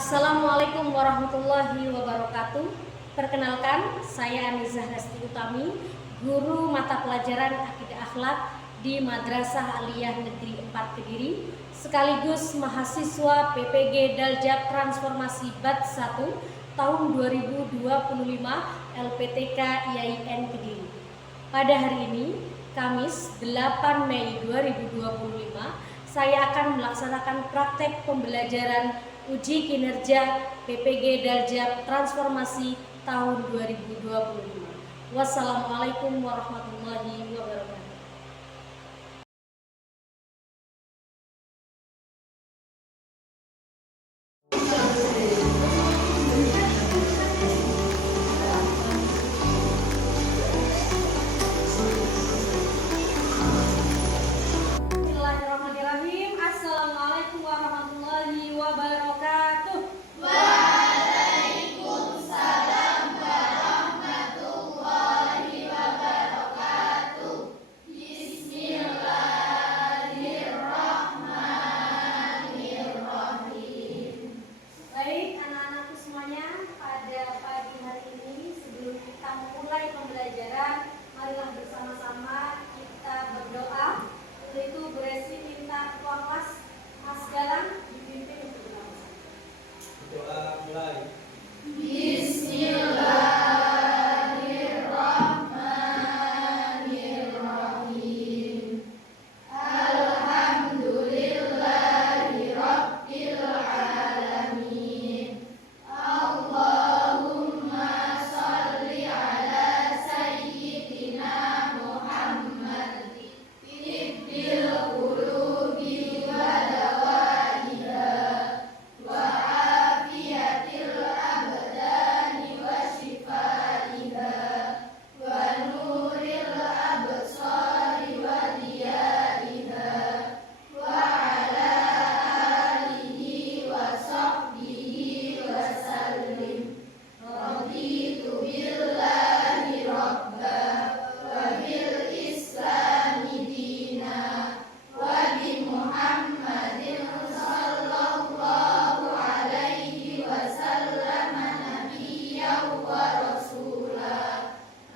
Assalamualaikum warahmatullahi wabarakatuh. Perkenalkan, saya Anizah Resti Utami, guru mata pelajaran Akidah Akhlak di Madrasah Aliyah Negeri 4 Kediri, sekaligus mahasiswa PPG Daljab Transformasi BAT 1 tahun 2025 LPTK IAIN Kediri. Pada hari ini, Kamis 8 Mei 2025, saya akan melaksanakan praktek pembelajaran uji kinerja PPG Daljab Transformasi tahun 2025. Wassalamualaikum warahmatullahi wabarakatuh. Bismillahirrahmanirrahim. Assalamualaikum warahmatullahi wabarakatuh. Waalaikumsalam warahmatullahi wabarakatuh. Bismillahirrahmanirrahim. Baik, anak-anakku semuanya, pada pagi hari ini sebelum kita memulai pembelajaran, marilah bersama-sama kita berdoa. Yaitu beresi minta ketua kelas Mas Galang dipimpin untuk berdoa. Doa mulai. Bismillahirrahmanirrahim. Alhamdulillahi rabbil alamin. Allahumma shalli ala sayyidina Muhammad tibbil qulubi wa dawaiha wa afiyatil abdani wa shifaiha wa nuril absari wa diyaiha wa ala alihi wa sahbihi wa sallim. Raditu billahi rabba wa bil islami dina wa bi Muhammadin sallallahu alaihi wasallam nabiyyan wa rasula.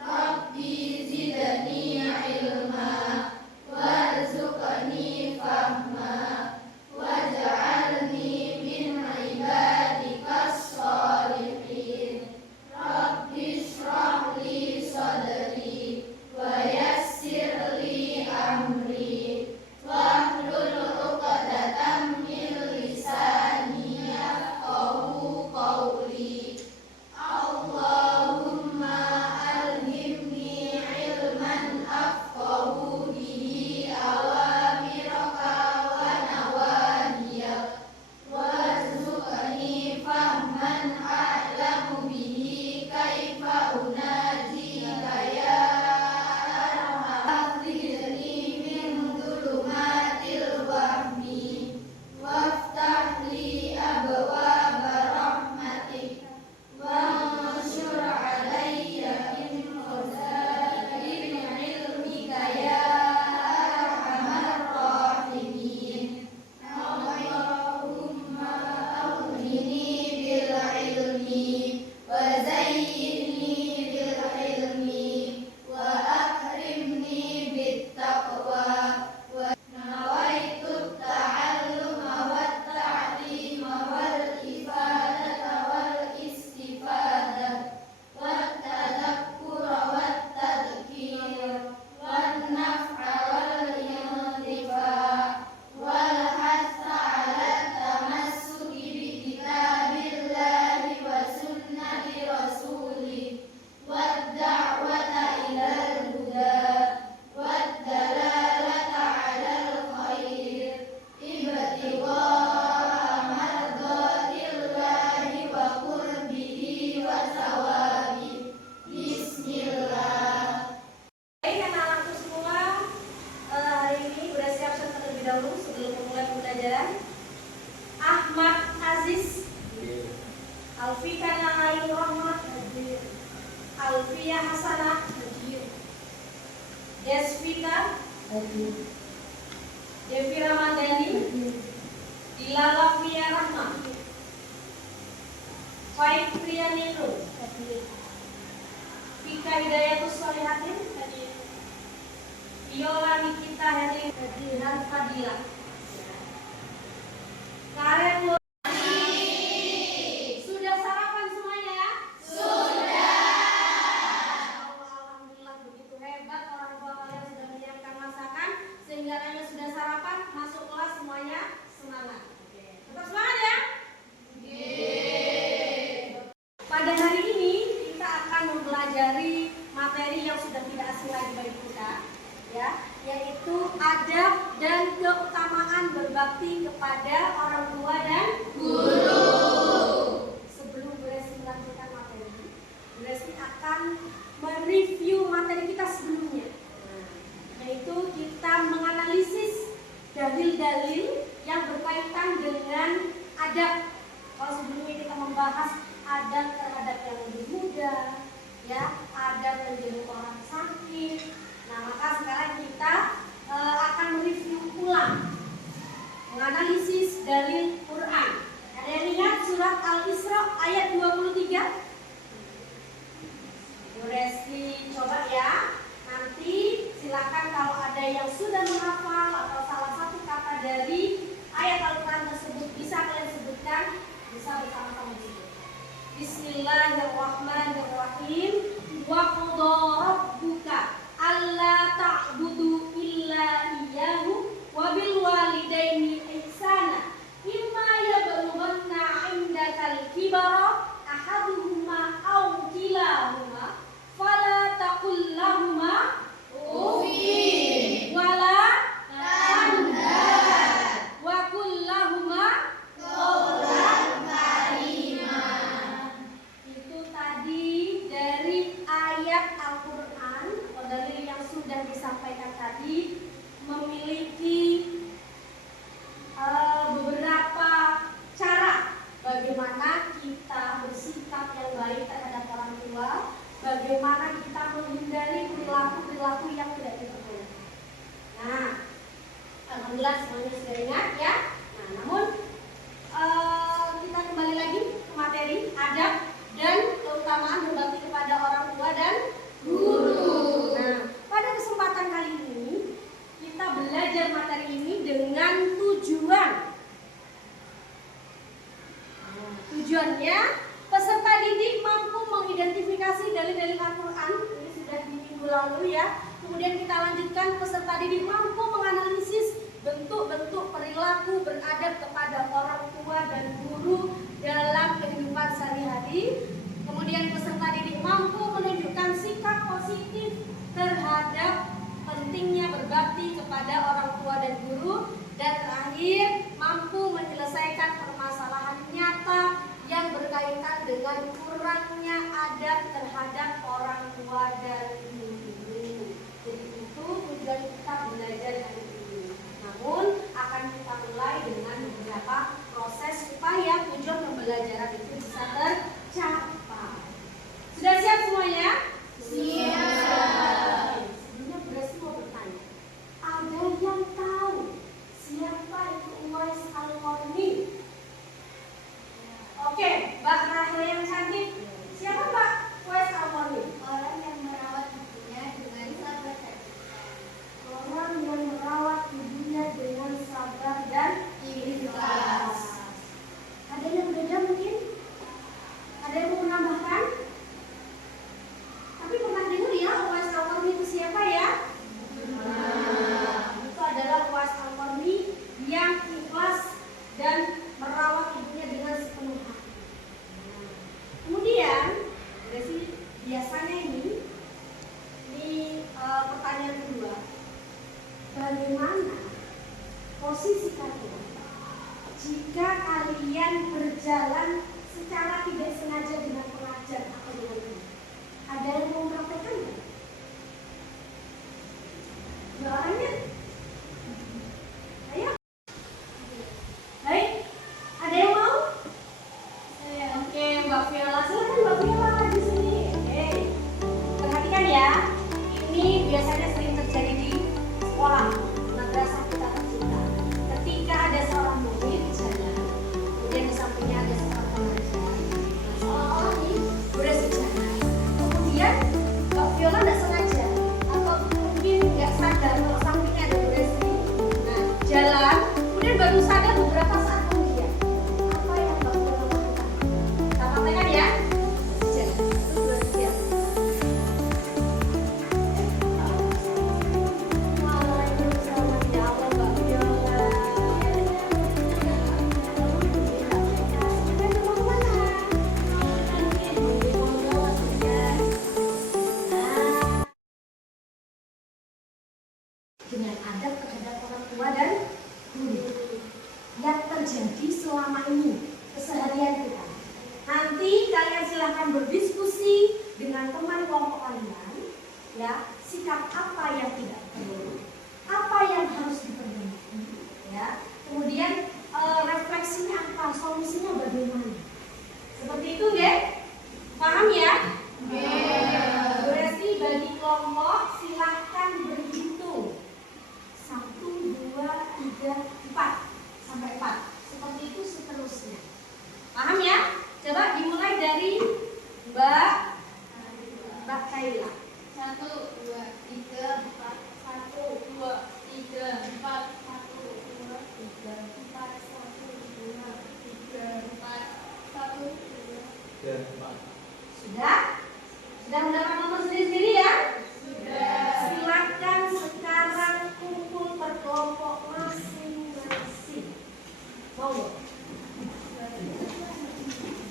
Rabbi zidni ilma warzuqni fahma waj'alni min ibadikas sholihin. Rabbi shrah li sadri wa yassir li amri wahlul 'uqdatam min lisani yafqahu qawli. Allahumma alhimni ilman afqahu bihi awamiraka wa nawahiyak warzuqni fahman a'lamu bihi kaifa unajika ya arham. Akhrijni min dhulumatil wahmi waftah li abwaaba rahmatik wanshur alayya min khazain ilmika ya arhamar rahimin. Allahumma aghnini bil ilmi wa zayyinni bil ilmi wa akrimni bit taqwa. Wa nawaitu ta'alluma wat ta'lima wal ifadata wal istifadah wat tadhakkura wat tadhkir wan naf'a wal intifa' wal hatha 'ala tamassuki bi kitabillahi wa sunnati rasulih wad da'wata ilal huda wad dalalata 'alal khair ibtigha'a mardatillahi wa qurbihi wa thawabi. Bismillah. Baik, anak-anakku semua, hari ini berasi absen terlebih dahulu sebelum memulai pembelajaran. Ahmad Aziz, Alfika Nahain Rahmat, Alfia Hasanah, Desvita, Devi Ramadhani, Dilalafia Rahmat, Viola Nikita Hediran Fadila. Karen sudah sarapan semuanya ya? Alhamdulillah, begitu hebat orang tua kalian sudah menyiapkan masakan sehingga kalian sudah sarapan, masuk kelas semuanya semangat. Tetap semangat ya? Pada hari ini kita akan mempelajari materi yang sudah tidak asing lagi bagi kita, ya, yaitu adab dan keutamaan berbakti kepada orang tua dan guru. Sebelum Bu Resti melanjutkan materi, Bu Resti akan mereview materi kita sebelumnya, yaitu kita menganalisis dalil-dalil yang berkaitan dengan adab. Kalau sebelumnya kita membahas adab terhadap yang lebih muda, ya, adab menjenguk orang sakit. Nah, maka sekarang kita akan mereview ulang, menganalisis dalil Quran. Ada yang ingat surat Al-Isra ayat 23? Bu Resti coba ya. Nanti silakan kalau ada yang sudah menghafal atau salah satu kata dari ayat Al-Quran tersebut bisa kalian sebutkan, bisa bersama-sama juga. Bismillahirrahmanirrahim. Wa qadha rabbuka alla ta'budu illa iyyahu wa bil walidaini ihsana imma yablughanna 'indakal kibara ahaduhuma aw kilahuma fala taqul lahumā uffin wala tanhar wa qul lahumā qawlan karīmā. Itu tadi dari ayat Al-Quran atau dalil yang sudah disampaikan tadi memiliki beberapa cara bagaimana kita bersikap yang baik terhadap orang tua, bagaimana kita menghindari perilaku-perilaku yang tidak diperbolehkan. Nah, alhamdulillah semuanya sudah ingat ya. Nah, namun kita kembali lagi ke materi adab dan keutamaan berbakti kepada orang tua dan guru. Nah, pada kesempatan kali ini kita belajar materi ini dengan tujuan. Tujuannya peserta didik mampu mengidentifikasi dalil-dalil Al-Quran. Ini sudah di minggu lalu ya. Kemudian kita lanjutkan, peserta didik mampu menganalisis bentuk-bentuk perilaku beradab kepada orang tua dan guru dalam kehidupan sehari-hari. Kemudian peserta didik mampu menunjukkan sikap positif terhadap pentingnya berbakti kepada orang tua dan guru. Dan terakhir, mampu menyelesaikan permasalahan nyata yang berkaitan dengan kurangnya adab terhadap orang tua dan guru. Jadi itu tujuan kita belajar hari ini. Namun akan kita mulai dengan beberapa proses supaya tujuan pembelajaran itu bisa tercapai. Sudah siap semuanya? Siap. Sebelumnya Bu Resti mau bertanya, ada yang tahu siapa itu Uwais Al-Qarni? Oke, Mbak Rahel yang cantik. Siapa Mbak Uwais Al-Qarni? Orang yang merawat ibunya dengan sabar dan Orang yang merawat ibunya dengan sabar dan ikhlas. Ada yang berbeda mungkin? Ada yang mau menambahkan? Tapi pernah dengar ya Uwais Al-Qarni itu siapa ya? Itu adalah Uwais Al-Qarni yang ikhlas dan merawat ibunya dengan sepenuh hati. Kemudian, biasanya ini pertanyaan kedua, bagaimana posisi kalian jika kalian berjalan secara tidak sengaja dengan pengajar atau dengan guru? Ada yang mau mempraktekkan nggak? Doanya? Ayo. Baik, ada yang mau? Oke, Mbak Viola, silakan Mbak Viola di sini. Oke, perhatikan ya. Ini biasanya sering terjadi di sekolah, madrasah kita tercinta. Ketika ada seorang murid jalan, kemudian di sampingnya ada seorang pengajar. Nah, seolah-olah nih udah sejalan. Kemudian terjadi selama ini keseharian kita. Nanti kalian silahkan berdiskusi dengan teman kelompok kalian, ya, sikap apa yang tidak perlu, apa yang harus diperbaiki, ya. Kemudian refleksinya apa, solusinya bagaimana. Seperti itu, ya? Paham ya? Berarti bagi kelompok silahkan berhitung 1, 2, 3, 4 sampai 4. Seperti itu seterusnya. Paham ya? Coba dimulai dari Mbak Kaila. 1, 2, 3, 4. 1, 2, 3, 4. 1, 2, 3, 4. 1, 2, 3, 4. 1, 2. Ya, Pak. Sudah? Sudah mendapat nomor sendiri-sendiri ya? Sudah. Silakan sekarang kumpul per kelompok masing-masing. Mau?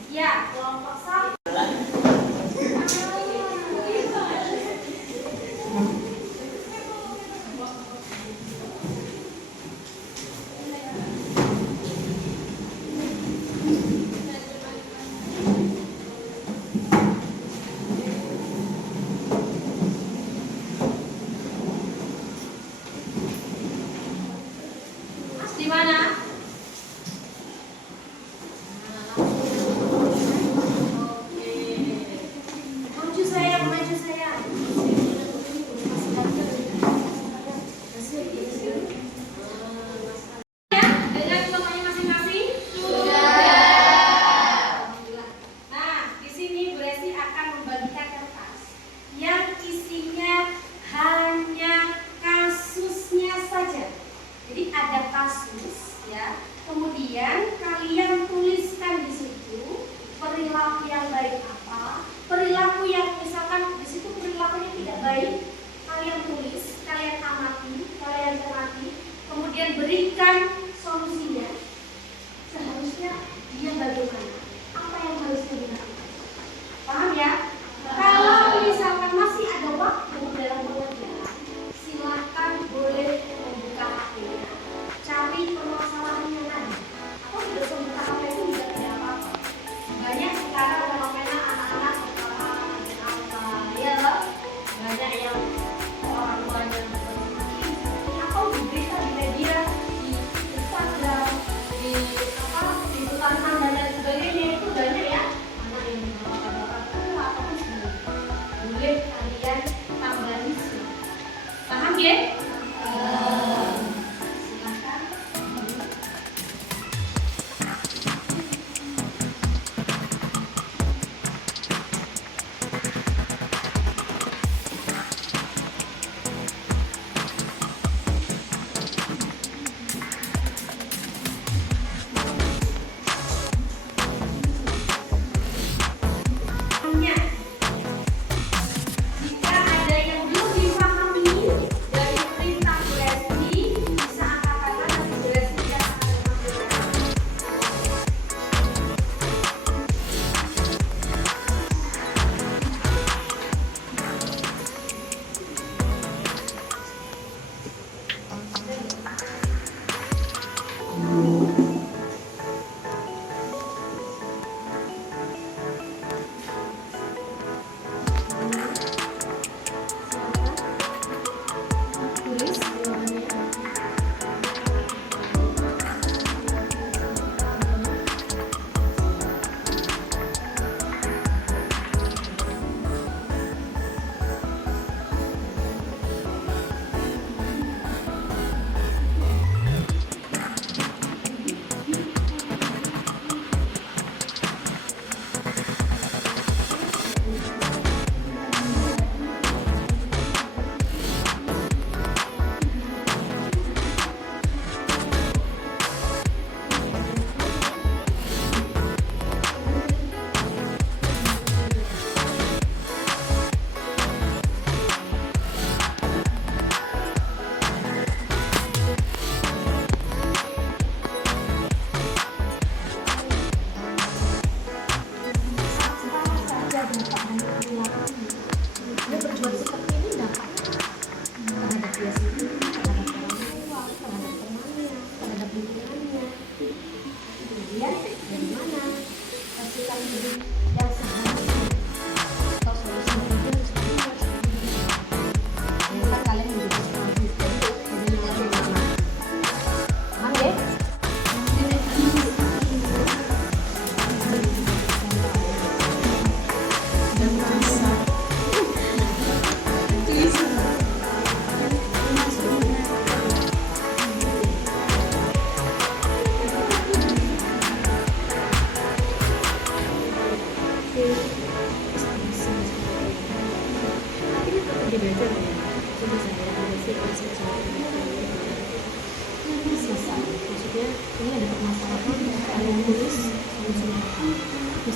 Ya, kelompok 1. Di mana?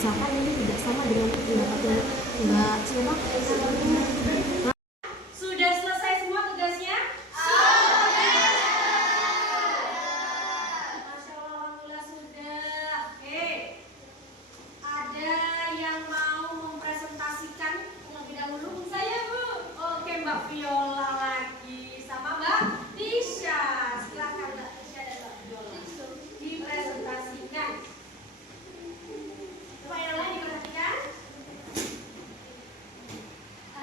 usahakan ini tidak sama dengan pendapatnya Mbak siapa? Sudah selesai semua tugasnya? Masya Allah, alhamdulillah sudah. Oke. Ada yang mau mempresentasikan terlebih dahulu? Saya, Bu. Oke, Mbak Viola lagi sama Mbak Tisha. Silakan Mbak Tisha dan Mbak Viola dipresentasikan. Coba yang lain diperhatikan.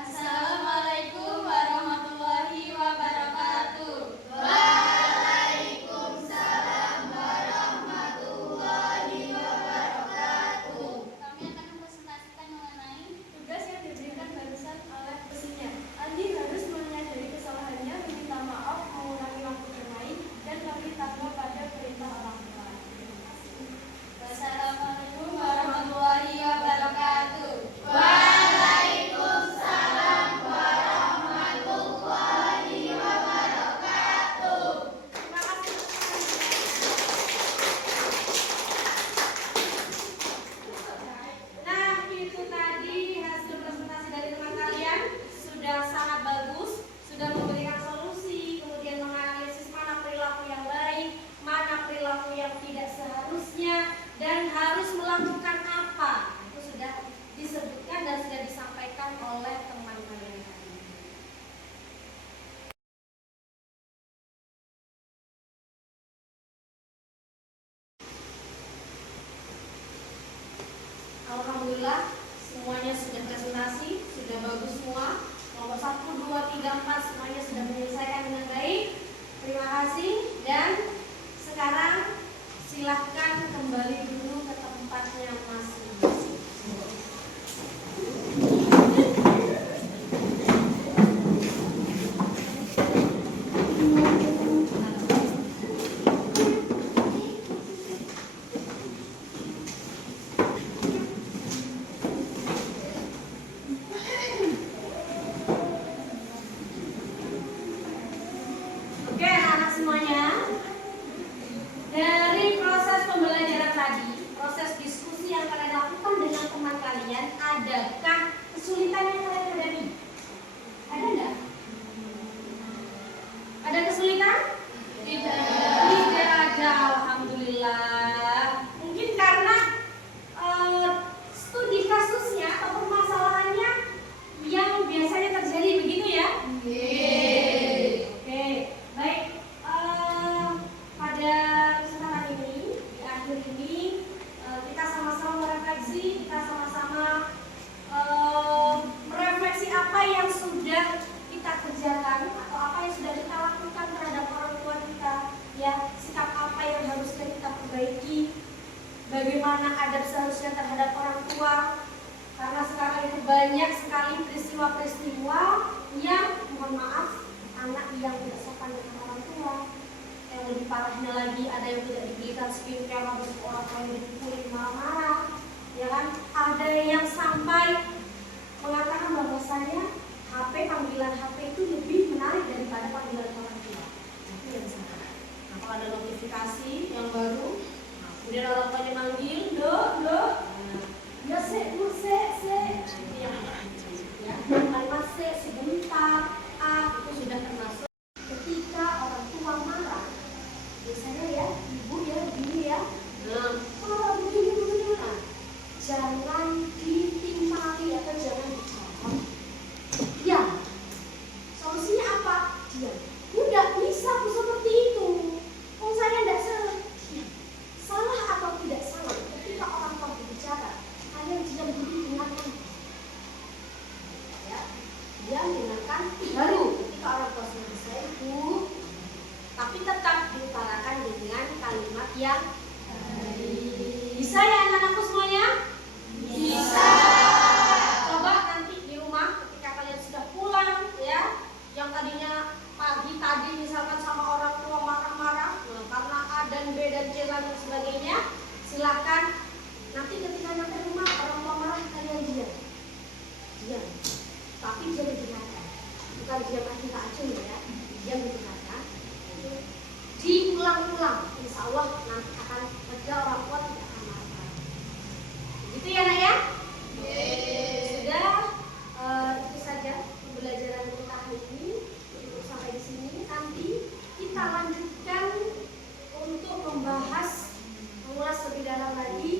Assalamualaikum warahmatullahi wabarakatuh. Waalaikumsalam warahmatullahi wabarakatuh. Kami akan mempresentasikan mengenai tugas yang diberikan barusan oleh peserta. Andi harus menyadari kesalahannya, meminta maaf, mengurangi waktu bermain, dan memberi tanggung pada perintah orang tua. Wassalamualaikum warahmatullahi wabarakatuh. Waalaikumsalam warahmatullahi wabarakatuh. Terima kasih. Nah, itu tadi hasil presentasi dari teman kalian sudah sangat bagus, sudah memberikan solusi, kemudian menganalisis mana perilaku yang baik, mana perilaku yang tidak seharusnya, dan harus melakukan apa. Itu sudah disebutkan dan sudah disampaikan oleh teman kalian tadi. Alhamdulillah semuanya sudah presentasi, sudah bagus semua. Nomor 1, 2, 3, 4 semuanya sudah menyelesaikan dengan baik. Terima kasih dan sekarang silahkan kembali dulu ke tempatnya masing-masing. Oke, anak-anak semuanya. Dari proses pembelajaran tadi, proses diskusi yang kalian lakukan dengan teman kalian, adakah kesulitan yang kalian hadapi? Ada enggak? Ada kesulitan? Tidak. Tidak ada, alhamdulillah. Mungkin karena studi kasusnya atau permasalahannya yang biasanya terjadi begitu ya? Oke, baik. Pada kesempatan ini, di akhir ini, kita sama-sama merefleksi, kita sama-sama merefleksi apa yang sudah kita kerjakan atau apa yang sudah kita lakukan terhadap orang tua kita, ya, sikap apa yang harusnya kita perbaiki, bagaimana adab seharusnya terhadap orang tua. Karena sekarang itu banyak sekali peristiwa-peristiwa yang, mohon maaf, anak yang tidak sopan dengan orang tua. Yang lebih parahnya lagi, ada yang tidak diberikan skincare, atau orang yang dipukuli marah-marah, ya kan? Ada yang sampai mengatakan bahwasanya panggilan HP itu lebih menarik daripada panggilan orang tua. Itu yang salah. Nah, kalau ada notifikasi yang baru, kemudian orang tuanya manggil, do, ya se, ya, kalimat se sebentar, itu sudah termasuk. Ketika orang tua marah, biasanya ya, ibu ya, gini ya, kalau begini, jangan ditimpali atau jangan dijawab. Diam. Solusinya apa? Diam. Tidak bisa aku seperti itu. Oh, saya tidak salah. Diam. Salah atau tidak salah, ketika orang tua berbicara, kalian diam dulu, dengarkan. Ya, diam, dengarkan. Baru ketika orang tua sudah selesai, Bu, tapi tetap diutarakan dengan kalimat yang bisa ya anak-anakku semuanya? Bisa. Coba nanti di rumah ketika kalian sudah pulang ya, yang tadinya pagi tadi misalkan sama orang tua marah-marah, karena A dan B dan C dan sebagainya, silakan nanti ketika nyampe rumah orang tua marah kalian diam. Tapi diam didengarkan, bukan diam aja tak acung ya, diam didengarkan. Diulang-ulang, insya Allah nanti akan reda, orang tua tidak akan marah. dalam lagi.